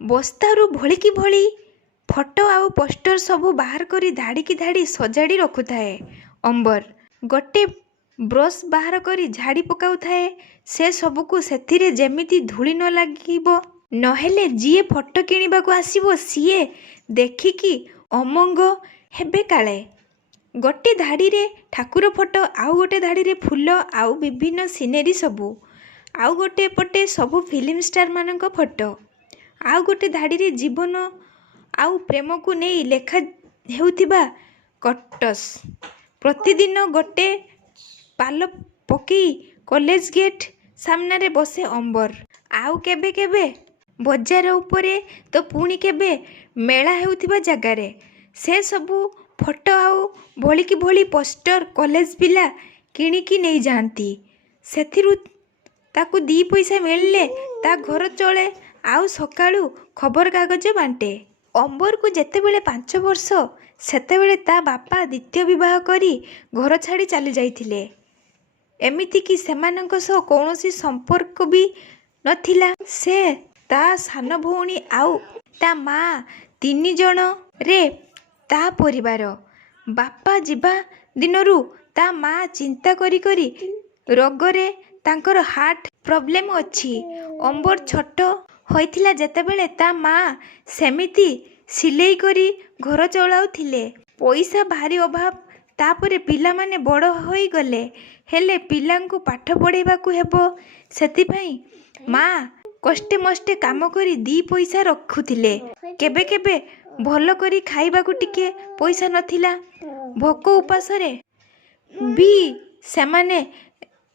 ବସ୍ତାରୁ ଭଳିକି ଭଳି ଫଟୋ ଆଉ ପୋଷ୍ଟର ସବୁ ବାହାର କରି ଧାଡ଼ିକି ଧାଡ଼ି ସଜାଡ଼ି ରଖୁଥାଏ ଅମ୍ବର। ଗୋଟେ ବ୍ରସ୍ ବାହାର କରି ଝାଡ଼ି ପକାଉଥାଏ ସେ ସବୁକୁ, ସେଥିରେ ଯେମିତି ଧୂଳି ନ ଲାଗିବ, ନହେଲେ ଯିଏ ଫଟୋ କିଣିବାକୁ ଆସିବ ସିଏ ଦେଖିକି ଅମଙ୍ଗ ହେବେ କାଳେ। ଗୋଟେ ଧାଡ଼ିରେ ଠାକୁର ଫଟୋ, ଆଉ ଗୋଟେ ଧାଡ଼ିରେ ଫୁଲ ଆଉ ବିଭିନ୍ନ ସିନେରୀ ସବୁ, ଆଉ ଗୋଟେ ପଟେ ସବୁ ଫିଲ୍ମ ଷ୍ଟାରମାନଙ୍କ ଫଟୋ, ଆଉ ଗୋଟେ ଧାଡ଼ିରେ ଜୀବନ ଆଉ ପ୍ରେମକୁ ନେଇ ଲେଖା ହେଉଥିବା କୋଟ୍ସ। ପ୍ରତିଦିନ ଗୋଟେ ପାଲ ପକେଇ କଲେଜ ଗେଟ୍ ସାମ୍ନାରେ ବସେ ଅମ୍ବର। ଆଉ କେବେ କେବେ ବଜାର ଉପରେ ତ ପୁଣି କେବେ ମେଳା ହେଉଥିବା ଜାଗାରେ। ସେ ସବୁ ଫଟୋ ଆଉ ଭଳିକି ଭଳି ପୋଷ୍ଟର କଲେଜ ପିଲା କିଣିକି ନେଇଯାଆନ୍ତି। ସେଥିରୁ ତାକୁ 2 ପଇସା ମିଳିଲେ ତା ଘର ଚଳେ ଆଉ ସକାଳୁ ଖବରକାଗଜ ବାଣ୍ଟେ। ଅମ୍ବରକୁ ଯେତେବେଳେ 5 ବର୍ଷ, ସେତେବେଳେ ତା ବାପା ଦ୍ୱିତୀୟ ବିବାହ କରି ଘର ଛାଡ଼ି ଚାଲି ଯାଇଥିଲେ। ଏମିତିକି ସେମାନଙ୍କ ସହ କୌଣସି ସମ୍ପର୍କ ବି ନଥିଲା। ସେ, ତା ସାନ ଭଉଣୀ ଆଉ ତା ମା, 3 ଜଣରେ ତା ପରିବାର। ବାପା ଯିବା ଦିନରୁ ତା ମା ଚିନ୍ତା କରି କରି ରୋଗରେ, ତାଙ୍କର ହାର୍ଟ ପ୍ରୋବ୍ଲେମ ଅଛି। ଅମ୍ବର ଛୋଟ ହୋଇଥିଲା ଯେତେବେଳେ ତା ମା ସେମିତି ସିଲେଇ କରି ଘର ଚଳାଉଥିଲେ। ପଇସା ଭାରି ଅଭାବ। ତାପରେ ପିଲାମାନେ ବଡ଼ ହୋଇଗଲେ। ହେଲେ ପିଲାଙ୍କୁ ପାଠ ପଢ଼େଇବାକୁ ହେବ, ସେଥିପାଇଁ ମା କଷ୍ଟେ ମଷ୍ଟେ କାମ କରି 2 ପଇସା ରଖୁଥିଲେ। କେବେ କେବେ ଭଲ କରି ଖାଇବାକୁ ଟିକେ ପଇସା ନଥିଲା। ଭୋକ ଉପାସରେ ବି ସେମାନେ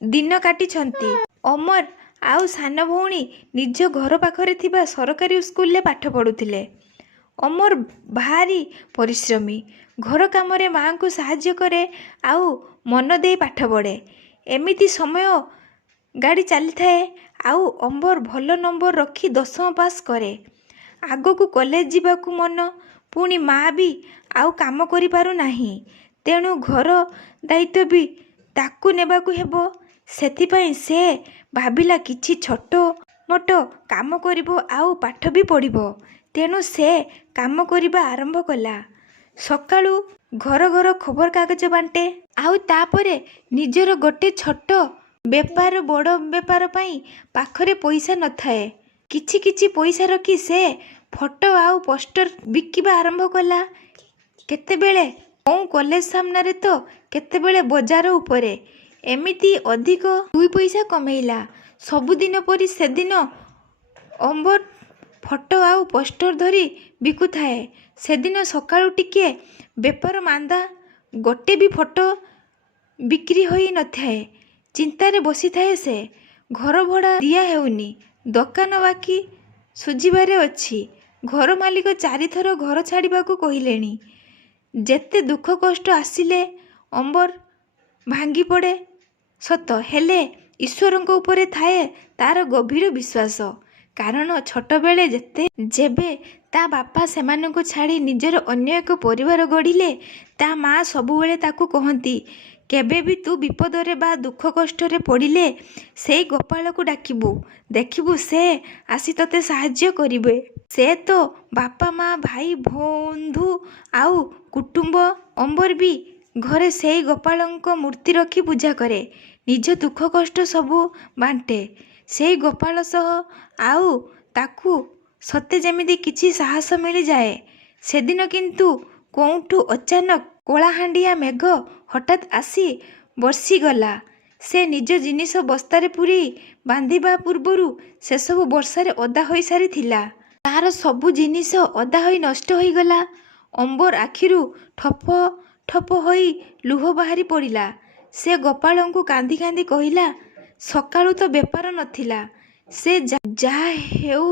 ଦିନ କାଟିଛନ୍ତି। ଅମର ଆଉ ସାନ ଭଉଣୀ ନିଜ ଘର ପାଖରେ ଥିବା ସରକାରୀ ସ୍କୁଲରେ ପାଠ ପଢ଼ୁଥିଲେ। ଅମର ଭାରି ପରିଶ୍ରମୀ। ଘର କାମରେ ମାଆଙ୍କୁ ସାହାଯ୍ୟ କରେ ଆଉ ମନ ଦେଇ ପାଠ ପଢ଼େ। ଏମିତି ସମୟ ଗାଡ଼ି ଚାଲିଥାଏ ଆଉ ଅମ୍ବର ଭଲ ନମ୍ବର ରଖି 10ମ ପାସ୍ କରେ। ଆଗକୁ କଲେଜ ଯିବାକୁ ମନ। ପୁଣି ମା ବି ଆଉ କାମ କରିପାରୁନାହିଁ। ତେଣୁ ଘର ଦାୟିତ୍ୱ ବି ତାକୁ ନେବାକୁ ହେବ। ସେଥିପାଇଁ ସେ ଭାବିଲା କିଛି ଛୋଟ ମୋଟ କାମ କରିବ ଆଉ ପାଠ ବି ପଢ଼ିବ। ତେଣୁ ସେ କାମ କରିବା ଆରମ୍ଭ କଲା। ସକାଳୁ ଘର ଘର ଖବରକାଗଜ ବାଣ୍ଟେ। ଆଉ ତାପରେ ନିଜର ଗୋଟେ ଛୋଟ ବେପାର, ବଡ଼ ବେପାର ପାଇଁ ପାଖରେ ପଇସା ନଥାଏ। କିଛି କିଛି ପଇସା ରଖି ସେ ଫଟୋ ଆଉ ପୋଷ୍ଟର ବିକିବା ଆରମ୍ଭ କଲା। କେତେବେଳେ କୋଉ କଲେଜ ସାମ୍ନାରେ ତ କେତେବେଳେ ବଜାର ଉପରେ। ଏମିତି ଅଧିକ 2 ପଇସା କମେଇଲା। ସବୁଦିନ ପରି ସେଦିନ ଅମ୍ବର ଫଟୋ ଆଉ ପୋଷ୍ଟର ଧରି ବିକୁଥାଏ। ସେଦିନ ସକାଳୁ ଟିକେ ବେପାର ମାନ୍ଦା। ଗୋଟେ ବି ଫଟୋ ବିକ୍ରି ହୋଇ ନଥାଏ। ଚିନ୍ତାରେ ବସିଥାଏ ସେ। ଘର ଭଡ଼ା ଦିଆ ହେଉନି। ଦୋକାନ ବାକି ସୁଝିବାରେ ଅଛି। ଘର ମାଲିକ 4 ଥର ଘର ଛାଡ଼ିବାକୁ କହିଲେଣି। ଯେତେ ଦୁଃଖ କଷ୍ଟ ଆସିଲେ ଅମ୍ବର ଭାଙ୍ଗି ପଡ଼େ ସତ, ହେଲେ ଈଶ୍ୱରଙ୍କ ଉପରେ ଥାଏ ତାର ଗଭୀର ବିଶ୍ୱାସ। କାରଣ ଛୋଟବେଳେ ଯେବେ ତା ବାପା ସେମାନଙ୍କୁ ଛାଡ଼ି ନିଜର ଅନ୍ୟ ଏକ ପରିବାର ଗଢ଼ିଲେ, ତା ମା ସବୁବେଳେ ତାକୁ କହନ୍ତି, କେବେ ବି ତୁ ବିପଦରେ ବା ଦୁଃଖ କଷ୍ଟରେ ପଡ଼ିଲେ ସେଇ ଗୋପାଳକୁ ଡାକିବୁ, ଦେଖିବୁ ସେ ଆସି ତତେ ସାହାଯ୍ୟ କରିବେ। ସେ ତ ବାପା ମା, ଭାଇ ବନ୍ଧୁ ଆଉ କୁଟୁମ୍ବ। ଅମ୍ବର ବି ଘରେ ସେଇ ଗୋପାଳଙ୍କ ମୂର୍ତ୍ତି ରଖି ପୂଜା କରେ। ନିଜ ଦୁଃଖ କଷ୍ଟ ସବୁ ବାଣ୍ଟେ ସେଇ ଗୋପାଳ ସହ। ଆଉ ତାକୁ ସତେ ଯେମିତି କିଛି ସାହସ ମିଳିଯାଏ। ସେଦିନ କିନ୍ତୁ କୋଉଠୁ ଅଚାନକ କଳାହାଣ୍ଡିଆ ମେଘ ହଠାତ୍ ଆସି ବର୍ଷିଗଲା। ସେ ନିଜ ଜିନିଷ ବସ୍ତାରେ ପୂରେଇ ବାନ୍ଧିବା ପୂର୍ବରୁ ସେସବୁ ବର୍ଷାରେ ଓଦା ହୋଇସାରିଥିଲା। ତାର ସବୁ ଜିନିଷ ଓଦା ହୋଇ ନଷ୍ଟ ହୋଇଗଲା। ଅମ୍ବର ଆଖିରୁ ଠୋପ ଠୋପ ହୋଇ ଲୁହ ବାହାରି ପଡ଼ିଲା। ସେ ଗୋପାଳଙ୍କୁ କାନ୍ଦି କାନ୍ଦି କହିଲା, ସକାଳୁ ତ ବେପାର ନଥିଲା। ସେ ଯାହା ହେଉ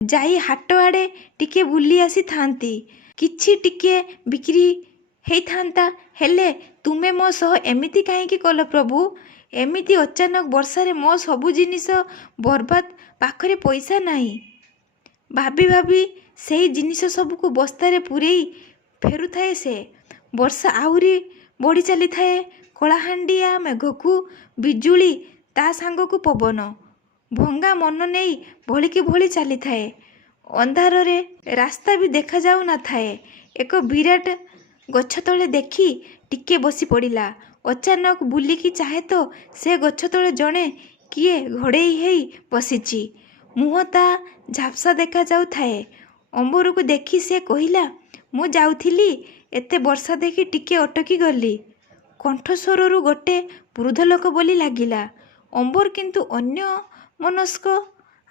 ଯାଇ ହାଟ ଆଡ଼େ ଟିକେ ବୁଲି ଆସିଥାନ୍ତି। କିଛି ଟିକେ ବିକ୍ରି ହେଇଥାନ୍ତା। ହେଲେ ତୁମେ ମୋ ସହ ଏମିତି କାହିଁକି କଲ ପ୍ରଭୁ? ଏମିତି ଅଚାନକ ବର୍ଷାରେ ମୋ ସବୁ ଜିନିଷ ବରବାଦ। ପାଖରେ ପଇସା ନାହିଁ। ଭାବି ଭାବି ସେଇ ଜିନିଷ ସବୁକୁ ବସ୍ତାରେ ପୂରେଇ ଫେରୁଥାଏ ସେ। ବର୍ଷା ଆହୁରି ବଢ଼ି ଚାଲିଥାଏ। କଳାହାଣ୍ଡିଆ ମେଘକୁ ବିଜୁଳି ତା ସାଙ୍ଗକୁ ପବନ ଭଙ୍ଗା ମନ ନେଇ ଭଳିକି ଭଳି ଚାଲିଥାଏ। ଅନ୍ଧାରରେ ରାସ୍ତା ବି ଦେଖାଯାଉ ନଥାଏ। ଏକ ବିରାଟ ଗଛ ତଳେ ଦେଖି ଟିକେ ବସି ପଡ଼ିଲା। ଅଚାନକ ବୁଲିକି ଚାହେଁ ତ ସେ ଗଛ ତଳେ ଜଣେ କିଏ ଘୋଡ଼େଇ ହେଇ ବସିଛି। ମୁହଁ ତା ଝାପ୍ସା ଦେଖାଯାଉଥାଏ। ଅମ୍ବରକୁ ଦେଖି ସେ କହିଲା, ମୁଁ ଯାଉଥିଲି, ଏତେ ବର୍ଷା ଦେଖି ଟିକେ ଅଟକି ଗଲି। କଣ୍ଠସ୍ୱରରୁ ଗୋଟେ ବୃଦ୍ଧ ଲୋକ ବୋଲି ଲାଗିଲା। ଅମ୍ବର କିନ୍ତୁ ଅନ୍ୟ ମନସ୍କ,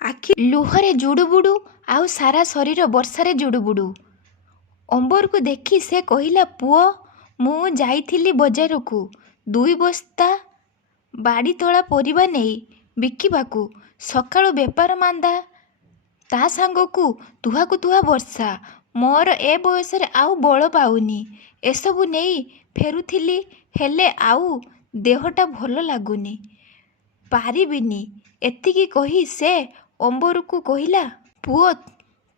ଆଖି ଲୁହରେ ଜୁଡ଼ୁବୁଡ଼ୁ ଆଉ ସାରା ଶରୀର ବର୍ଷାରେ ଜୁଡ଼ୁବୁଡ଼ୁ। ଅମ୍ବରକୁ ଦେଖି ସେ କହିଲା, ପୁଅ, ମୁଁ ଯାଇଥିଲି ବଜାରକୁ 2 ବସ୍ତା ବାଡ଼ିତୋଳା ପରିବା ନେଇ ବିକିବାକୁ। ସକାଳୁ ବେପାର ମାନ୍ଦା, ତା ସାଙ୍ଗକୁ ତୁହାକୁ ତୁହା ବର୍ଷା। ମୋର ଏ ବୟସରେ ଆଉ ବଳ ପାଉନି। ଏସବୁ ନେଇ ଫେରୁଥିଲି, ହେଲେ ଆଉ ଦେହଟା ଭଲ ଲାଗୁନି, ପାରିବିନି। ଏତିକି କହି ସେ ଅମ୍ବରକୁ କହିଲା, ପୁଅ,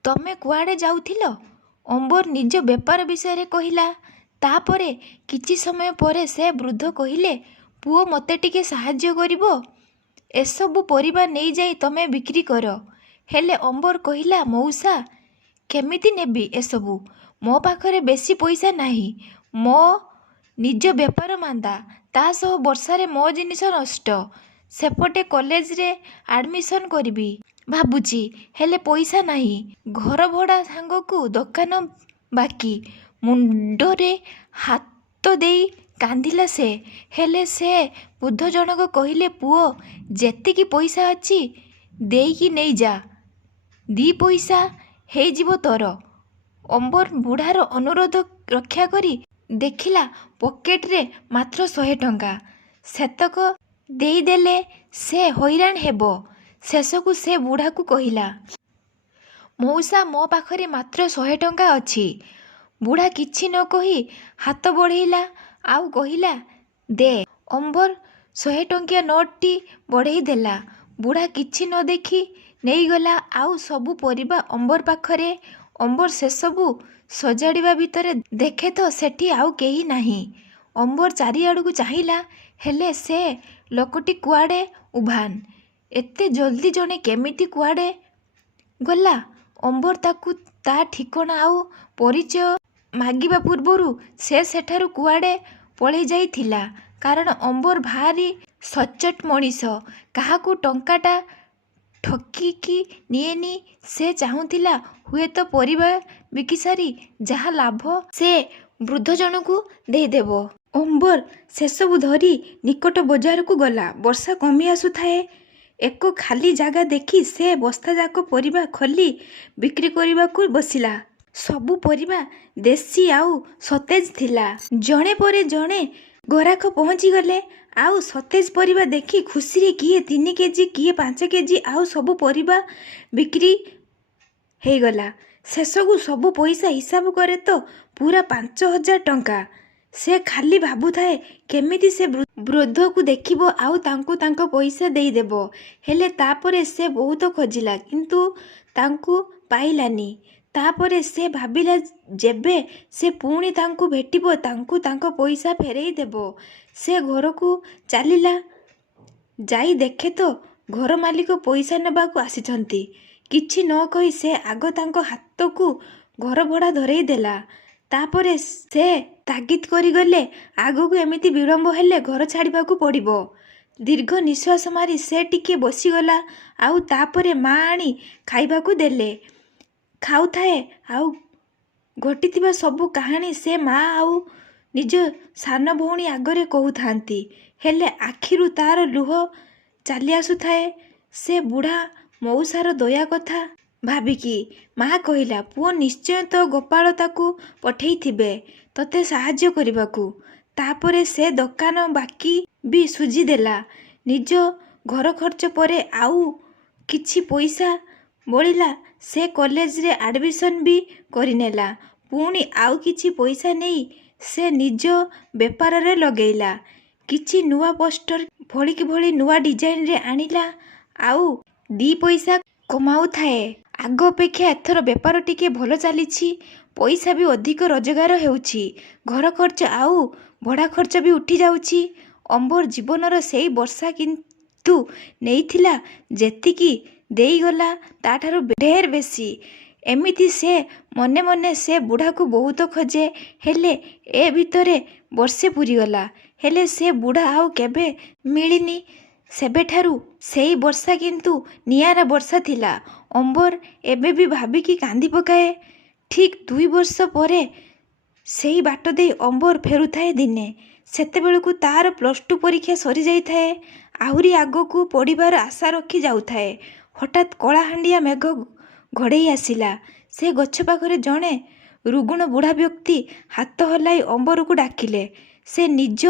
ତମେ କୁଆଡ଼େ ଯାଉଥିଲ? ଅମ୍ବର ନିଜ ବେପାର ବିଷୟରେ କହିଲା। ତାପରେ କିଛି ସମୟ ପରେ ସେ ବୃଦ୍ଧ କହିଲେ, ପୁଅ, ମୋତେ ଟିକେ ସାହାଯ୍ୟ କରିବ? ଏସବୁ ପରିବା ନେଇଯାଇ ତମେ ବିକ୍ରି କର। ହେଲେ ଅମ୍ବର କହିଲା, ମଉସା, କେମିତି ନେବି ଏସବୁ? ମୋ ପାଖରେ ବେଶୀ ପଇସା ନାହିଁ। ମୋ ନିଜ ବେପାର ମାନ୍ଦା, ତା ସହ ବର୍ଷାରେ ମୋ ଜିନିଷ ନଷ୍ଟ। ସେପଟେ କଲେଜରେ ଆଡ଼ମିସନ୍ କରିବି ଭାବୁଛି, ହେଲେ ପଇସା ନାହିଁ। ଘର ଭଡ଼ା ସାଙ୍ଗକୁ ଦୋକାନ ବାକି। ମୁଣ୍ଡରେ ହାତ ଦେଇ କାନ୍ଦିଲା ସେ। ହେଲେ ସେ ବୃଦ୍ଧ ଜଣକ କହିଲେ, ପୁଅ, ଯେତିକି ପଇସା ଅଛି ଦେଇକି ନେଇଯା, 2 ପଇସା ହେଇଯିବ ତୋର। ଅମ୍ବର ବୁଢ଼ାର ଅନୁରୋଧ ରକ୍ଷା କରି ଦେଖିଲା ପକେଟରେ ମାତ୍ର 100 ଟଙ୍କା। ସେତକ ଦେଇଦେଲେ ସେ ହଇରାଣ ହେବ। ଶେଷକୁ ସେ ବୁଢ଼ାକୁ କହିଲା, ମଉସା, ମୋ ପାଖରେ ମାତ୍ର 100 ଟଙ୍କା ଅଛି। ବୁଢ଼ା କିଛି ନ କହି ହାତ ବଢ଼େଇଲା ଆଉ କହିଲା, ଦେ। ଅମ୍ବର 100 ଟଙ୍କିଆ ନୋଟଟି ବଢ଼େଇ ଦେଲା। ବୁଢ଼ା କିଛି ନ ଦେଖି ନେଇଗଲା ଆଉ ସବୁ ପରିବା ଅମ୍ବର ପାଖରେ। ଅମ୍ବର ସେସବୁ ସଜାଡ଼ିବା ଭିତରେ ଦେଖେ ତ ସେଠି ଆଉ କେହି ନାହିଁ। ଅମ୍ବର ଚାରିଆଡ଼କୁ ଚାହିଁଲା, ହେଲେ ସେ ଲୋକଟି କୁଆଡ଼େ ଉଭାନ୍। ଏତେ ଜଲ୍ଦି ଜଣେ କେମିତି କୁଆଡ଼େ ଗଲା? ଅମ୍ବର ତାକୁ ତା ଠିକଣା ଆଉ ପରିଚୟ ମାଗିବା ପୂର୍ବରୁ ସେ ସେଠାରୁ କୁଆଡ଼େ ପଳେଇ ଯାଇଥିଲା। କାରଣ ଅମ୍ବର ଭାରି ସଚ୍ଚୋଟ ମଣିଷ। କାହାକୁ ଟଙ୍କାଟା ଠକିକି ନିଏନି। ସେ ଚାହୁଁଥିଲା ହୁଏତ ପରିବା ବିକିସାରି ଯାହା ଲାଭ ସେ ବୃଦ୍ଧ ଜଣକୁ ଦେଇଦେବ। ଅମ୍ବର ସେସବୁ ଧରି ନିକଟ ବଜାରକୁ ଗଲା। ବର୍ଷା କମି ଆସୁଥାଏ। ଏକ ଖାଲି ଜାଗା ଦେଖି ସେ ବସ୍ତାଯାକ ପରିବା ଖୋଲି ବିକ୍ରି କରିବାକୁ ବସିଲା। ସବୁ ପରିବା ଦେଶୀ ଆଉ ସତେଜ ଥିଲା। ଜଣେ ପରେ ଜଣେ ଗରାଖ ପହଞ୍ଚିଗଲେ ଆଉ ସତେଜ ପରିବା ଦେଖି ଖୁସିରେ କିଏ 3 କେଜି, କିଏ 5 କେଜି ଆଉ ସବୁ ପରିବା ବିକ୍ରି ହେଇଗଲା। ଶେଷକୁ ସବୁ ପଇସା ହିସାବ କରେ ତ ପୁରା 5,000 ଟଙ୍କା। ସେ ଖାଲି ଭାବୁଥାଏ କେମିତି ସେ ବୃଦ୍ଧକୁ ଦେଖିବ ଆଉ ତାଙ୍କୁ ତାଙ୍କ ପଇସା ଦେଇଦେବ। ହେଲେ ତାପରେ ସେ ବହୁତ ଖୋଜିଲା, କିନ୍ତୁ ତାଙ୍କୁ ପାଇଲାନି। ତାପରେ ସେ ଭାବିଲା ଯେବେ ସେ ପୁଣି ତାଙ୍କୁ ଭେଟିବ ତାଙ୍କୁ ତାଙ୍କ ପଇସା ଫେରେଇ ଦେବ। ସେ ଘରକୁ ଚାଲିଲା। ଯାଇ ଦେଖେ ତ ଘର ମାଲିକ ପଇସା ନେବାକୁ ଆସିଛନ୍ତି। କିଛି ନ କହି ସେ ଆଗ ତାଙ୍କ ହାତକୁ ଘର ଭଡ଼ା ଧରେଇ ଦେଲା। ତାପରେ ସେ ତାଗିଦ କରିଗଲେ, ଆଗକୁ ଏମିତି ବିଳମ୍ବ ହେଲେ ଘର ଛାଡ଼ିବାକୁ ପଡ଼ିବ। ଦୀର୍ଘ ନିଶ୍ୱାସ ମାରି ସେ ଟିକେ ବସିଗଲା ଆଉ ତାପରେ ମା ଆଣି ଖାଇବାକୁ ଦେଲେ। ଖାଉଥାଏ ଆଉ ଘଟିଥିବା ସବୁ କାହାଣୀ ସେ ମା ଆଉ ନିଜ ସାନ ଭଉଣୀ ଆଗରେ କହୁଥାନ୍ତି। ହେଲେ ଆଖିରୁ ତାର ଲୁହ ଚାଲି ଆସୁଥାଏ ସେ ବୁଢ଼ା ମଉସାର ଦୟା କଥା ଭାବିକି। ମା କହିଲା, ପୁଅ, ନିଶ୍ଚୟ ତ ଗୋପାଳ ତାକୁ ପଠେଇଥିବେ ତତେ ସାହାଯ୍ୟ କରିବାକୁ। ତାପରେ ସେ ଦୋକାନ ବାକି ବି ସୁଝିଦେଲା। ନିଜ ଘର ଖର୍ଚ୍ଚ ପରେ ଆଉ କିଛି ପଇସା ବଳିଲା ସେ କଲେଜରେ ଆଡ଼ମିସନ୍ ବି କରିନେଲା। ପୁଣି ଆଉ କିଛି ପଇସା ନେଇ ସେ ନିଜ ବେପାରରେ ଲଗେଇଲା। କିଛି ନୂଆ ପୋଷ୍ଟର ଭଳିକି ଭଳି ନୂଆ ଡିଜାଇନରେ ଆଣିଲା ଆଉ 2 ପଇସା କମାଉଥାଏ। ଆଗ ଅପେକ୍ଷା ଏଥର ବେପାର ଟିକେ ଭଲ ଚାଲିଛି। ପଇସା ବି ଅଧିକ ରୋଜଗାର ହେଉଛି। ଘର ଖର୍ଚ୍ଚ ଆଉ ଭଡ଼ା ଖର୍ଚ୍ଚ ବି ଉଠି ଯାଉଛି। ଅମ୍ବର ଜୀବନର ସେଇ ବର୍ଷା ତୁ ନେଇଥିଲା ଯେତିକି ଦେଇଗଲା ତାଠାରୁ ଢେର ବେଶୀ। ଏମିତି ସେ ମନେ ମନେ ସେ ବୁଢ଼ାକୁ ବହୁତ ଖୋଜେ, ହେଲେ ଏ ଭିତରେ ବର୍ଷେ ପୂରିଗଲା, ହେଲେ ସେ ବୁଢ଼ା ଆଉ କେବେ ମିଳିନି। ସେବେଠାରୁ ସେଇ ବର୍ଷା କିନ୍ତୁ ନିଆରା ବର୍ଷା ଥିଲା। ଅମ୍ବର ଏବେ ବି ଭାବିକି କାନ୍ଦି ପକାଏ। ଠିକ୍ 2 ବର୍ଷ ପରେ ସେଇ ବାଟ ଦେଇ ଅମ୍ବର ଫେରୁଥାଏ ଦିନେ। ସେତେବେଳକୁ ତାର +2 ପରୀକ୍ଷା ସରିଯାଇଥାଏ। ଆହୁରି ଆଗକୁ ପଢ଼ିବାର ଆଶା ରଖି ଯାଉଥାଏ। ହଠାତ୍ କଳାହାଣ୍ଡିଆ ମେଘ ଘୋଡ଼େଇ ଆସିଲା। ସେ ଗଛ ପାଖରେ ଜଣେ ରୁଗୁଣ ବୁଢ଼ା ବ୍ୟକ୍ତି ହାତ ହଲାଇ ଅମ୍ବରକୁ ଡାକିଲେ। ସେ ନିଜ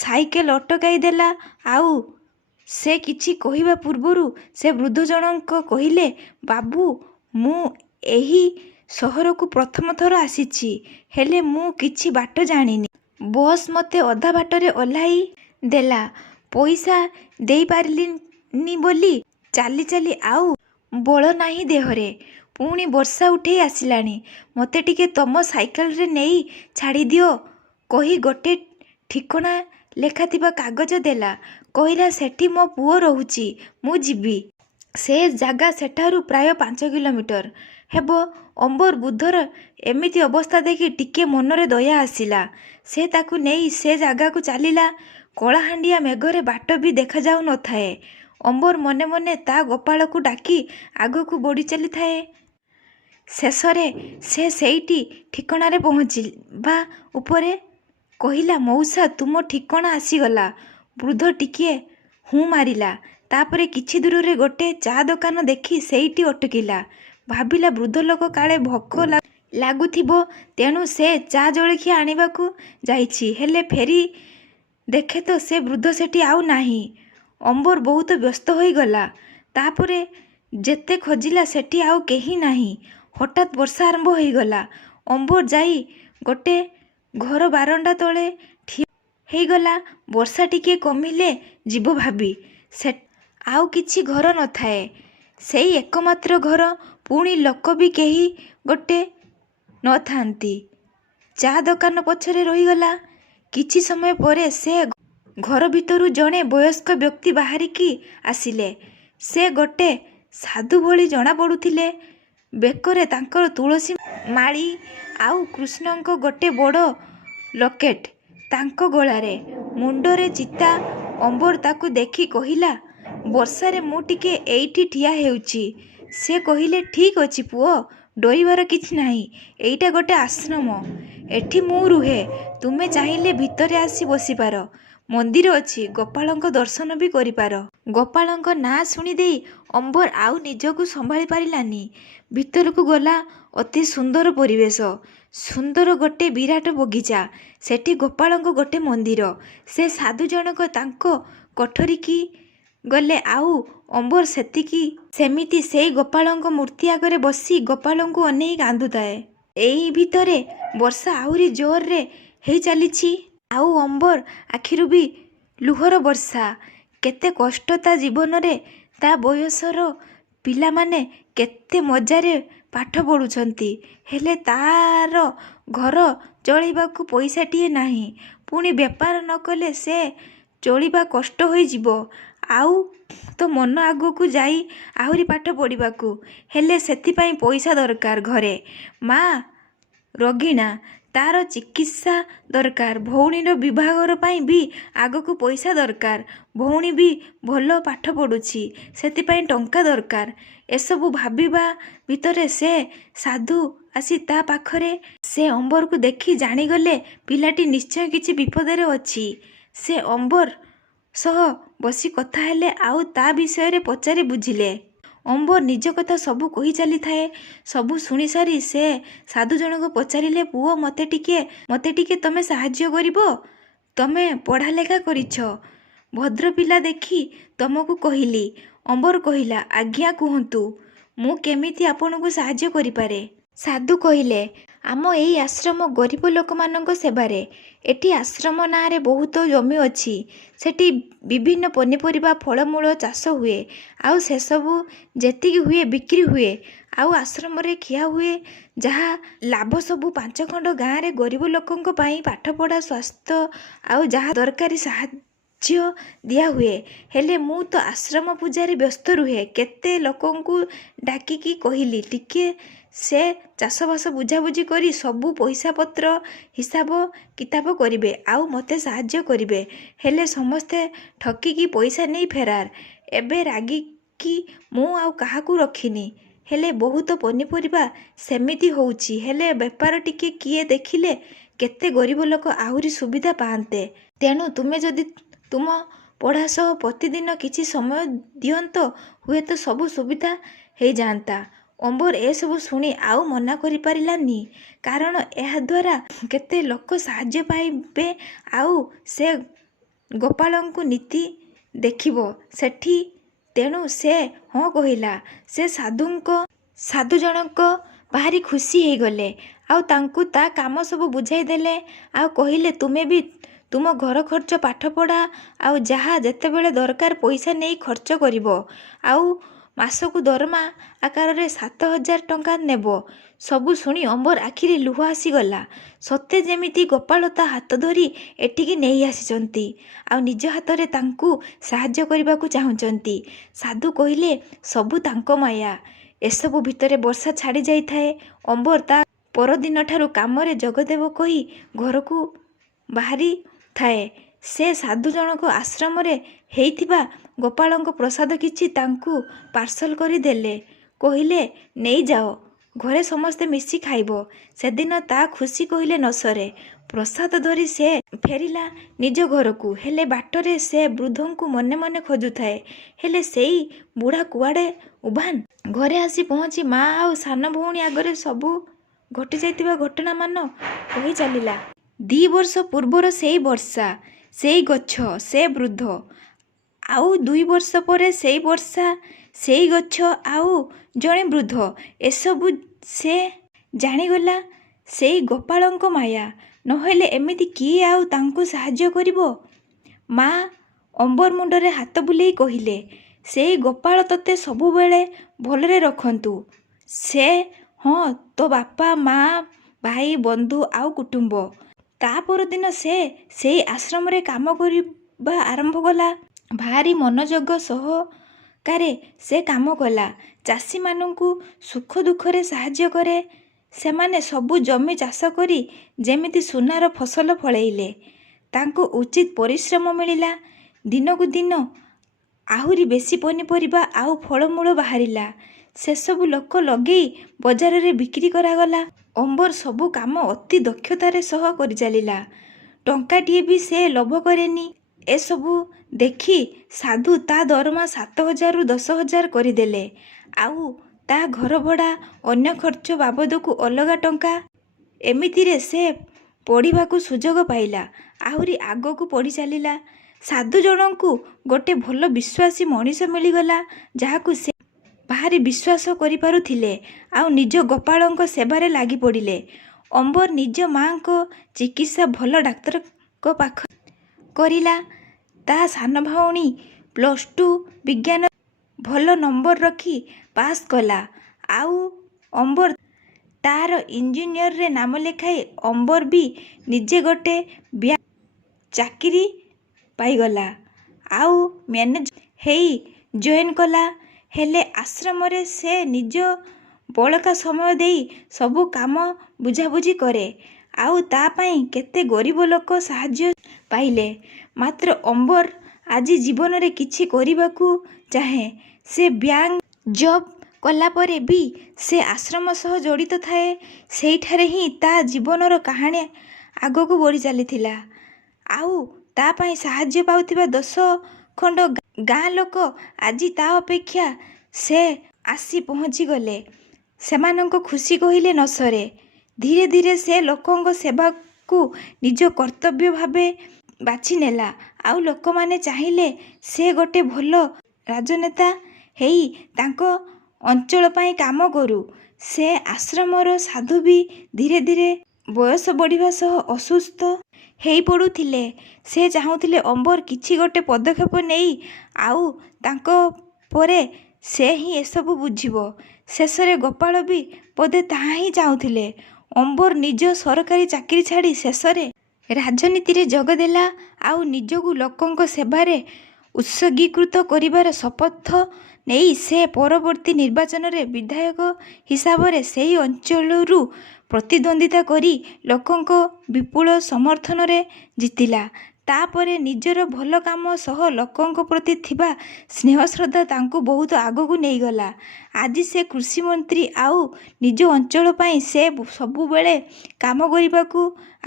ସାଇକେଲ ଅଟକାଇ ଦେଲା। ଆଉ ସେ କିଛି କହିବା ପୂର୍ବରୁ ସେ ବୃଦ୍ଧ ଜଣକ କହିଲେ, ବାବୁ, ମୁଁ ଏହି ସହରକୁ ପ୍ରଥମ ଥର ଆସିଛି, ହେଲେ ମୁଁ କିଛି ବାଟ ଜାଣିନି। ବସ୍ ମୋତେ ଅଧା ବାଟରେ ଓହ୍ଲାଇ ଦେଲା। ପଇସା ଦେଇପାରିଲିନି ବୋଲି ଚାଲି ଚାଲି ଆଉ ବଳ ନାହିଁ ଦେହରେ। ପୁଣି ବର୍ଷା ଉଠେଇ ଆସିଲାଣି। ମୋତେ ଟିକେ ତମ ସାଇକେଲରେ ନେଇ ଛାଡ଼ିଦିଅ କହି ଗୋଟେ ଠିକଣା ଲେଖାଥିବା କାଗଜ ଦେଲା। କହିଲା, ସେଠି ମୋ ପୁଅ ରହୁଛି, ମୁଁ ଯିବି। ସେ ଜାଗା ସେଠାରୁ ପ୍ରାୟ 5 କିଲୋମିଟର ହେବ। ଅମ୍ବର ବୃଦ୍ଧର ଏମିତି ଅବସ୍ଥା ଦେଖି ଟିକେ ମନରେ ଦୟା ଆସିଲା। ସେ ତାକୁ ନେଇ ସେ ଜାଗାକୁ ଚାଲିଲା। କଳାହାଣ୍ଡିଆ ମେଘରେ ବାଟ ବି ଦେଖାଯାଉ ନଥାଏ। ଅମ୍ବର ମନେ ମନେ ତା ଗୋପାଳକୁ ଡାକି ଆଗକୁ ବଢ଼ି ଚାଲିଥାଏ। ଶେଷରେ ସେ ସେଇଠି ଠିକଣାରେ ପହଞ୍ଚିବା ଉପରେ କହିଲା, ମଉସା, ତୁମ ଠିକଣା ଆସିଗଲା। ବୃଦ୍ଧ ଟିକିଏ ହୁଁ ମାରିଲା। ତାପରେ କିଛି ଦୂରରେ ଗୋଟେ ଚା ଦୋକାନ ଦେଖି ସେଇଠି ଅଟକିଲା। ଭାବିଲା, ବୃଦ୍ଧ ଲୋକ କାଳେ ଭୋକ ଲାଗୁଥିବ, ତେଣୁ ସେ ଚା ଜଳଖିଆ ଆଣିବାକୁ ଯାଇଛି। ହେଲେ ଫେରି ଦେଖେ ତ ସେ ବୃଦ୍ଧ ସେଠି ଆଉ ନାହିଁ। ଅମ୍ବର ବହୁତ ବ୍ୟସ୍ତ ହୋଇଗଲା। ତାପରେ ଯେତେ ଖୋଜିଲା ସେଠି ଆଉ କେହି ନାହିଁ। ହଠାତ୍ ବର୍ଷା ଆରମ୍ଭ ହୋଇଗଲା। ଅମ୍ବର ଯାଇ ଗୋଟେ ଘର ବାରଣ୍ଡା ତଳେ ଠିଆ ହେଇଗଲା। ବର୍ଷା ଟିକେ କମିଲେ ଯିବ ଭାବି। ଆଉ କିଛି ଘର ନଥାଏ। ସେଇ ଏକମାତ୍ର ଘର। ପୁଣି ଲୋକ ବି କେହି ଗୋଟେ ନଥାନ୍ତି। ଚା ଦୋକାନ ପଛରେ ରହିଗଲା। କିଛି ସମୟ ପରେ ସେ ଘର ଭିତରୁ ଜଣେ ବୟସ୍କ ବ୍ୟକ୍ତି ବାହାରିକି ଆସିଲେ। ସେ ଗୋଟେ ସାଧୁ ଭଳି ଜଣାପଡ଼ୁଥିଲେ। ବେକରେ ତାଙ୍କର ତୁଳସୀ ମାଳି ଆଉ କୃଷ୍ଣଙ୍କ ଗୋଟେ ବଡ଼ ଲକେଟ ତାଙ୍କ ଗଳାରେ, ମୁଣ୍ଡରେ ଚିତା। ଅମ୍ବର ତାକୁ ଦେଖି କହିଲା, ବର୍ଷାରେ ମୁଁ ଟିକେ ଏଇଠି ଠିଆ ହେଉଛି। ସେ କହିଲେ, ଠିକ୍ ଅଛି ପୁଅ, ଡରିବାର କିଛି ନାହିଁ। ଏଇଟା ଗୋଟେ ଆଶ୍ରମ। ଏଠି ମୁଁ ରୁହେ। ତୁମେ ଚାହିଁଲେ ଭିତରେ ଆସି ବସିପାର। ମନ୍ଦିର ଅଛି, ଗୋପାଳଙ୍କ ଦର୍ଶନ ବି କରିପାର। ଗୋପାଳଙ୍କ ନାଁ ଶୁଣିଦେଇ ଅମ୍ବର ଆଉ ନିଜକୁ ସମ୍ଭାଳି ପାରିଲାନି। ଭିତରକୁ ଗଲା। ଅତି ସୁନ୍ଦର ପରିବେଶ। ସୁନ୍ଦର ଗୋଟେ ବିରାଟ ବଗିଚା। ସେଠି ଗୋପାଳଙ୍କ ଗୋଟେ ମନ୍ଦିର। ସେ ସାଧୁ ଜଣକ ତାଙ୍କ କୋଠରୀକି ଗଲେ। ଆଉ ଅମ୍ବର ସେମିତି ସେଇ ଗୋପାଳଙ୍କ ମୂର୍ତ୍ତି ଆଗରେ ବସି ଗୋପାଳଙ୍କୁ ଅନେଇ କାନ୍ଦୁଥାଏ। ଏଇ ଭିତରେ ବର୍ଷା ଆହୁରି ଜୋରରେ ହେଇ ଚାଲିଛି। ଆଉ ଅମ୍ବର ଆଖିରୁ ବି ଲୁହର ବର୍ଷା। କେତେ କଷ୍ଟ ତା ଜୀବନରେ। ତା ବୟସର ପିଲାମାନେ କେତେ ମଜାରେ ପାଠ ପଢ଼ୁଛନ୍ତି, ହେଲେ ତାର ଘର ଚଳେଇବାକୁ ପଇସାଟିଏ ନାହିଁ। ପୁଣି ବେପାର ନ କଲେ ସେ ଚଳିବା କଷ୍ଟ ହୋଇଯିବ। ଆଉ ତ ମନ ଆଗକୁ ଯାଇ ଆହୁରି ପାଠ ପଢ଼ିବାକୁ ହେଲେ ସେଥିପାଇଁ ପଇସା ଦରକାର। ଘରେ ମା ରୋଗିଣା, ତାର ଚିକିତ୍ସା ଦରକାର। ଭଉଣୀର ବିବାହର ପାଇଁ ବି ଆଗକୁ ପଇସା ଦରକାର। ଭଉଣୀ ବି ଭଲ ପାଠ ପଢ଼ୁଛି, ସେଥିପାଇଁ ଟଙ୍କା ଦରକାର। ଏସବୁ ଭାବିବା ଭିତରେ ସେ ସାଧୁ ଆସି ତା ପାଖରେ। ସେ ଅମ୍ବରକୁ ଦେଖି ଜାଣିଗଲେ ପିଲାଟି ନିଶ୍ଚୟ କିଛି ବିପଦରେ ଅଛି। ସେ ଅମ୍ବର ସହ ବସି କଥା ହେଲେ ଆଉ ତା ବିଷୟରେ ପଚାରି ବୁଝିଲେ। ଅମ୍ବର ନିଜ କଥା ସବୁ କହି ଚାଲିଥାଏ। ସବୁ ଶୁଣିସାରି ସେ ସାଧୁ ଜଣକ ପଚାରିଲେ, ପୁଅ, ମୋତେ ଟିକେ ତମେ ସାହାଯ୍ୟ କରିବ? ତମେ ପଢ଼ା ଲେଖା କରିଛ, ଭଦ୍ର ପିଲା ଦେଖି ତମକୁ କହିଲି। ଅମ୍ବର କହିଲା, ଆଜ୍ଞା କୁହନ୍ତୁ, ମୁଁ କେମିତି ଆପଣଙ୍କୁ ସାହାଯ୍ୟ କରିପାରେ? ସାଧୁ କହିଲେ, ଆମ ଏଇ ଆଶ୍ରମ ଗରିବ ଲୋକମାନଙ୍କ ସେବାରେ। ଏଠି ଆଶ୍ରମ ନାଁରେ ବହୁତ ଜମି ଅଛି। ସେଠି ବିଭିନ୍ନ ପନିପରିବା, ଫଳମୂଳ ଚାଷ ହୁଏ। ଆଉ ସେସବୁ ଯେତିକି ହୁଏ ବିକ୍ରି ହୁଏ। ଆଉ ଆଶ୍ରମରେ ଖିଆ ହୁଏ। ଯାହା ଲାଭ ସବୁ 5 ଖଣ୍ଡ ଗାଁରେ ଗରିବ ଲୋକଙ୍କ ପାଇଁ ପାଠପଢ଼ା, ସ୍ୱାସ୍ଥ୍ୟ ଆଉ ଯାହା ଦରକାରୀ ସାହାଯ୍ୟ ସାହାଯ୍ୟ ଦିଆହୁଏ। ହେଲେ ମୁଁ ତ ଆଶ୍ରମ ପୂଜାରେ ବ୍ୟସ୍ତ ରୁହେ। କେତେ ଲୋକଙ୍କୁ ଡାକିକି କହିଲି ଟିକେ ସେ ଚାଷବାସ ବୁଝାବୁଝି କରି ସବୁ ପଇସାପତ୍ର ହିସାବ କିତାବ କରିବେ ଆଉ ମୋତେ ସାହାଯ୍ୟ କରିବେ। ହେଲେ ସମସ୍ତେ ଠକିକି ପଇସା ନେଇ ଫେରାର। ଏବେ ରାଗିକି ମୁଁ ଆଉ କାହାକୁ ରଖିନି। ହେଲେ ବହୁତ ପନିପରିବା ସେମିତି ହଉଛି। ହେଲେ ବେପାର ଟିକେ କିଏ ଦେଖିଲେ କେତେ ଗରିବ ଲୋକ ଆହୁରି ସୁବିଧା ପାଆନ୍ତେ। ତେଣୁ ତୁମେ ଯଦି ତୁମ ପଢ଼ା ସହ ପ୍ରତିଦିନ କିଛି ସମୟ ଦିଅନ୍ତ ହୁଏତ ସବୁ ସୁବିଧା ହେଇଯାଆନ୍ତା। ଅମ୍ବର ଏସବୁ ଶୁଣି ଆଉ ମନା କରିପାରିଲାନି। କାରଣ ଏହାଦ୍ୱାରା କେତେ ଲୋକ ସାହାଯ୍ୟ ପାଇବେ ଆଉ ସେ ଗୋପାଳଙ୍କୁ ନୀତି ଦେଖିବ ସେଠି। ତେଣୁ ସେ ହଁ କହିଲା। ସେ ସାଧୁ ଜଣକ ଭାରି ଖୁସି ହେଇଗଲେ ଆଉ ତାଙ୍କୁ ତା କାମ ସବୁ ବୁଝାଇ ଦେଲେ ଆଉ କହିଲେ ତୁମେ ବି ତୁମ ଘର ଖର୍ଚ୍ଚ ପାଠପଢ଼ା ଆଉ ଯାହା ଯେତେବେଳେ ଦରକାର ପଇସା ନେଇ ଖର୍ଚ୍ଚ କରିବ ଆଉ ମାସକୁ ଦରମା ଆକାରରେ 7,000 ଟଙ୍କା ନେବ। ସବୁ ଶୁଣି ଅମ୍ବର ଆଖିରେ ଲୁହ ଆସିଗଲା। ସତେ ଯେମିତି ଗୋପାଳ ତା ହାତ ଧରି ଏଠିକି ନେଇ ଆସିଛନ୍ତି ଆଉ ନିଜ ହାତରେ ତାଙ୍କୁ ସାହାଯ୍ୟ କରିବାକୁ ଚାହୁଁଛନ୍ତି। ସାଧୁ କହିଲେ ସବୁ ତାଙ୍କ ମାୟା। ଏସବୁ ଭିତରେ ବର୍ଷା ଛାଡ଼ି ଯାଇଥାଏ। ଅମ୍ବର ତା ପରଦିନଠାରୁ କାମରେ ଯୋଗଦେବ କହି ଘରକୁ ବାହାରି ଥାଏ। ସେ ସାଧୁ ଜଣକ ଆଶ୍ରମରେ ହେଇଥିବା ଗୋପାଳଙ୍କ ପ୍ରସାଦ କିଛି ତାଙ୍କୁ ପାର୍ସଲ କରି ଦେଲେ। କହିଲେ ନେଇଯାଅ, ଘରେ ସମସ୍ତେ ମିଶି ଖାଇବ। ସେଦିନ ତା ଖୁସି କହିଲେ ନ ସରେ। ପ୍ରସାଦ ଧରି ସେ ଫେରିଲା ନିଜ ଘରକୁ। ହେଲେ ବାଟରେ ସେ ବୃଦ୍ଧଙ୍କୁ ମନେ ମନେ ଖୋଜୁଥାଏ। ହେଲେ ସେଇ ବୁଢ଼ା କୁଆଡ଼େ ଉଭାନ। ଘରେ ଆସି ପହଞ୍ଚି ମା ଆଉ ସାନ ଭଉଣୀ ଆଗରେ ସବୁ ଘଟିଯାଇଥିବା ଘଟଣାମାନ କହି ଚାଲିଲା। 2 ବର୍ଷ ପୂର୍ବର ସେଇ ବର୍ଷା, ସେଇ ଗଛ, ସେ ବୃଦ୍ଧ। ଆଉ 2 ବର୍ଷ ପରେ ସେଇ ବର୍ଷା, ସେଇ ଗଛ ଆଉ ଜଣେ ବୃଦ୍ଧ। ଏସବୁ ସେ ଜାଣିଗଲା ସେଇ ଗୋପାଳଙ୍କ ମାୟା। ନହେଲେ ଏମିତି କିଏ ଆଉ ତାଙ୍କୁ ସାହାଯ୍ୟ କରିବ। ମା ଅମ୍ବର ମୁଣ୍ଡରେ ହାତ ବୁଲେଇ କହିଲେ ସେଇ ଗୋପାଳ ତୋତେ ସବୁବେଳେ ଭଲରେ ରଖନ୍ତୁ। ସେ ହଁ ତୋ ବାପା ମା ଭାଇ ବନ୍ଧୁ ଆଉ କୁଟୁମ୍ବ। ତା ପରଦିନ ସେ ସେଇ ଆଶ୍ରମରେ କାମ କରିବା ଆରମ୍ଭ କଲା। ଭାରି ମନୋଯୋଗ ସହକାରେ ସେ କାମ କଲା। ଚାଷୀମାନଙ୍କୁ ସୁଖ ଦୁଃଖରେ ସାହାଯ୍ୟ କରେ। ସେମାନେ ସବୁ ଜମି ଚାଷ କରି ଯେମିତି ସୁନାର ଫସଲ ଫଳେଇଲେ। ତାଙ୍କୁ ଉଚିତ ପରିଶ୍ରମ ମିଳିଲା। ଦିନକୁ ଦିନ ଆହୁରି ବେଶୀ ପନିପରିବା ଆଉ ଫଳମୂଳ ବାହାରିଲା। ସେସବୁ ଲୋକ ଲଗେଇ ବଜାରରେ ବିକ୍ରି କରାଗଲା। ଅମ୍ବର ସବୁ କାମ ଅତି ଦକ୍ଷତାରେ ସହ କରିଚାଲିଲା। ଟଙ୍କାଟିଏ ବି ସେ ଲୋଭ କରେନି। ଏସବୁ ଦେଖି ସାଧୁ ତା ଦରମା 7,000ରୁ 10,000 କରିଦେଲେ। ଆଉ ତା ଘର ଭଡ଼ା ଅନ୍ୟ ଖର୍ଚ୍ଚ ବାବଦକୁ ଅଲଗା ଟଙ୍କା। ଏମିତିରେ ସେ ପଢ଼ିବାକୁ ସୁଯୋଗ ପାଇଲା। ଆହୁରି ଆଗକୁ ପଢ଼ି ଚାଲିଲା। ସାଧୁ ଜଣଙ୍କୁ ଗୋଟେ ଭଲ ବିଶ୍ୱାସୀ ମଣିଷ ମିଳିଗଲା ଯାହାକୁ ସେ ଭାରି ବିଶ୍ୱାସ କରିପାରୁଥିଲେ ଆଉ ନିଜ ଗୋପାଳଙ୍କ ସେବାରେ ଲାଗି ପଡ଼ିଲେ। ଅମ୍ବର ନିଜ ମାଙ୍କ ଚିକିତ୍ସା ଭଲ ଡାକ୍ତରଙ୍କ ପାଖରେ କରିଲା। ତା ସାନ ଭଉଣୀ +2 ବିଜ୍ଞାନ ଭଲ ନମ୍ବର ରଖି ପାସ୍ କଲା। ଆଉ ଅମ୍ବର ତାର ଇଞ୍ଜିନିୟରରେ ନାମ ଲେଖାଇ ଅମ୍ବର ବି ନିଜେ ଗୋଟେ ବ୍ୟାଙ୍କ ଚାକିରି ପାଇଗଲା ଆଉ ମ୍ୟାନେଜର ହେଇ ଜଏନ୍ କଲା। ହେଲେ ଆଶ୍ରମରେ ସେ ନିଜ ବଳକା ସମୟ ଦେଇ ସବୁ କାମ ବୁଝାବୁଝି କରେ ଆଉ ତା ପାଇଁ କେତେ ଗରିବ ଲୋକ ସାହାଯ୍ୟ ପାଇଲେ। ମାତ୍ର ଅମ୍ବର ଆଜି ଜୀବନରେ କିଛି କରିବାକୁ ଚାହେଁ। ସେ ବ୍ୟାଙ୍କ ଜବ୍ କଲାପରେ ବି ସେ ଆଶ୍ରମ ସହ ଜଡ଼ିତ ଥାଏ। ସେଇଠାରେ ହିଁ ତା ଜୀବନର କାହାଣୀ ଆଗକୁ ବଢ଼ି ଚାଲିଥିଲା। ଆଉ ତା ପାଇଁ ସାହାଯ୍ୟ ପାଉଥିବା 10 ଖଣ୍ଡ ଗାଁ ଲୋକ ଆଜି ତା ଅପେକ୍ଷା ସେ ଆସି ପହଞ୍ଚିଗଲେ। ସେମାନଙ୍କ ଖୁସି କହିଲେ ନ ସରେ। ଧୀରେ ଧୀରେ ସେ ଲୋକଙ୍କ ସେବାକୁ ନିଜ କର୍ତ୍ତବ୍ୟ ଭାବେ ବାଛିନେଲା। ଆଉ ଲୋକମାନେ ଚାହିଁଲେ ସେ ଗୋଟେ ଭଲ ରାଜନେତା ହେଇ ତାଙ୍କ ଅଞ୍ଚଳ ପାଇଁ କାମ କରୁ। ସେ ଆଶ୍ରମର ସାଧୁ ବି ଧୀରେ ଧୀରେ ବୟସ ବଢ଼ିବା ସହ ଅସୁସ୍ଥ ହେଇ ପଡ଼ୁଥିଲେ। ସେ ଚାହୁଁଥିଲେ ଅମ୍ବର କିଛି ଗୋଟେ ପଦକ୍ଷେପ ନେଇ ଆଉ ତାଙ୍କ ପରେ ସେ ହିଁ ଏସବୁ ବୁଝିବ। ଶେଷରେ ଗୋପାଳ ବି ବୋଧେ ତାହା ହିଁ ଚାହୁଁଥିଲେ। ଅମ୍ବର ନିଜ ସରକାରୀ ଚାକିରି ଛାଡ଼ି ଶେଷରେ ରାଜନୀତିରେ ଯୋଗଦେଲା ଆଉ ନିଜକୁ ଲୋକଙ୍କ ସେବାରେ ଉତ୍ସର୍ଗୀକୃତ କରିବାର ଶପଥ ନେଇ ସେ ପରବର୍ତ୍ତୀ ନିର୍ବାଚନରେ ବିଧାୟକ ହିସାବରେ ସେହି ଅଞ୍ଚଳରୁ ପ୍ରତିଦ୍ୱନ୍ଦ୍ୱିତା କରି ଲୋକଙ୍କ ବିପୁଳ ସମର୍ଥନରେ ଜିତିଲା। ତାପରେ ନିଜର ଭଲ କାମ ସହ ଲୋକଙ୍କ ପ୍ରତି ଥିବା ସ୍ନେହ ଶ୍ରଦ୍ଧା ତାଙ୍କୁ ବହୁତ ଆଗକୁ ନେଇଗଲା। ଆଜି ସେ କୃଷିମନ୍ତ୍ରୀ ଆଉ ନିଜ ଅଞ୍ଚଳ ପାଇଁ ସେ ସବୁବେଳେ କାମ କରିବାକୁ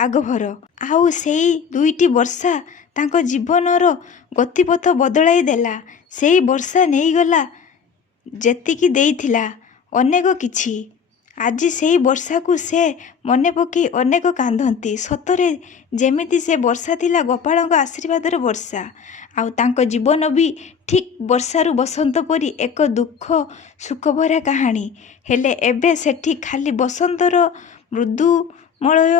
ଆଗଭର। ଆଉ ସେଇ 2ଟି ବର୍ଷା ତାଙ୍କ ଜୀବନର ଗତିପଥ ବଦଳାଇ ଦେଲା। ସେଇ ବର୍ଷା ନେଇଗଲା ଯେତିକି ଦେଇଥିଲା ଅନେକ କିଛି। ଆଜି ସେଇ ବର୍ଷାକୁ ସେ ମନେ ପକାଇ ଅନେକ କାନ୍ଦନ୍ତି। ସତରେ ଯେମିତି ସେ ବର୍ଷା ଥିଲା ଗୋପାଳଙ୍କ ଆଶୀର୍ବାଦର ବର୍ଷା। ଆଉ ତାଙ୍କ ଜୀବନ ବି ଠିକ୍ ବର୍ଷାରୁ ବସନ୍ତ ପରି ଏକ ଦୁଃଖ ସୁଖଭରା କାହାଣୀ। ହେଲେ ଏବେ ସେଠି ଖାଲି ବସନ୍ତର ମୃଦୁମଳୟ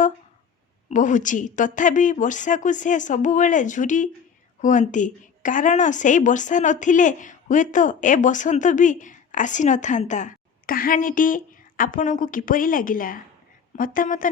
ବହୁଛି। ତଥାପି ବର୍ଷାକୁ ସେ ସବୁବେଳେ ଝୁରି ହୁଅନ୍ତି। କାରଣ ସେଇ ବର୍ଷା ନଥିଲେ ହୁଏତ ଏ ବସନ୍ତ ବି ଆସିନଥାନ୍ତା। କାହାଣୀଟି ଆପଣଙ୍କୁ କିପରି ଲାଗିଲା? ମତାମତ